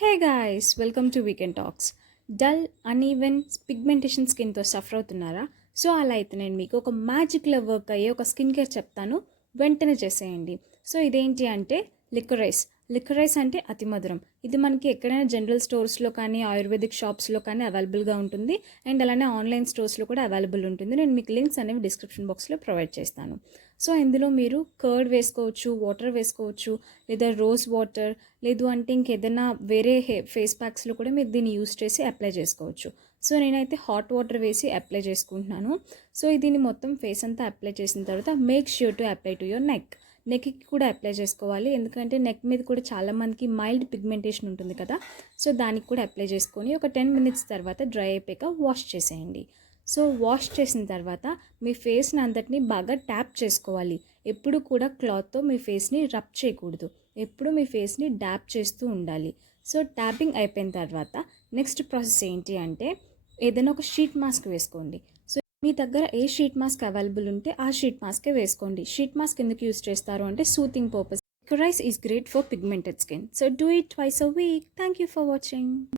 Hey guys, welcome to weekend talks. Dull uneven pigmentation స్కిన్తో suffer అవుతున్నారా? So అలా అయితే నేను మీకు ఒక మ్యాజిక్లో వర్క్ అయ్యే ఒక స్కిన్ కేర్ చెప్తాను, వెంటనే చేసేయండి. సో ఇదేంటి అంటే లికరైస్. లికరైస్ అంటే అతి మధురం. ఇది మనకి ఎక్కడైనా జనరల్ స్టోర్స్లో కానీ ఆయుర్వేదిక్ షాప్స్లో కానీ అవైలబుల్గా ఉంటుంది. అండ్ అలానే ఆన్లైన్ స్టోర్స్లో కూడా అవైలబుల్ ఉంటుంది. నేను మీకు లింక్స్ అనేవి డిస్క్రిప్షన్ బాక్స్లో ప్రొవైడ్ చేస్తాను. సో ఇందులో మీరు కర్డ్ వేసుకోవచ్చు, వాటర్ వేసుకోవచ్చు, లేదా రోజ్ వాటర్, లేదు అంటే ఇంకేదైనా వేరే ఫేస్ ప్యాక్స్లో కూడా మీరు దీన్ని యూస్ చేసి అప్లై చేసుకోవచ్చు. సో నేనైతే హాట్ వాటర్ వేసి అప్లై చేసుకుంటున్నాను. సో దీన్ని మొత్తం ఫేస్ అంతా అప్లై చేసిన తర్వాత make sure to apply to your నెక్కి కూడా అప్లై చేసుకోవాలి. ఎందుకంటే నెక్ మీద కూడా చాలామందికి మైల్డ్ పిగ్మెంటేషన్ ఉంటుంది కదా. సో దానికి కూడా అప్లై చేసుకొని ఒక 10 minutes తర్వాత డ్రై అయిపోయాక వాష్ చేసేయండి. సో వాష్ చేసిన తర్వాత మీ ఫేస్ని అంతటిని బాగా ట్యాప్ చేసుకోవాలి. ఎప్పుడు కూడా క్లాత్తో మీ ఫేస్ని రబ్ చేయకూడదు. ఎప్పుడు మీ ఫేస్ని డ్యాప్ చేస్తూ ఉండాలి. సో ట్యాపింగ్ అయిపోయిన తర్వాత నెక్స్ట్ ప్రాసెస్ ఏంటి అంటే ఏదైనా ఒక షీట్ మాస్క్ వేసుకోండి. సో మీ దగ్గర ఏ షీట్ మాస్క్ అవైలబుల్ ఉంటే ఆ షీట్ మాస్కే వేసుకోండి. షీట్ మాస్క్ ఎందుకు యూస్ చేస్తారు అంటే soothing purpose. లికరైస్ is great for pigmented skin. So do it twice a week. Thank you for watching.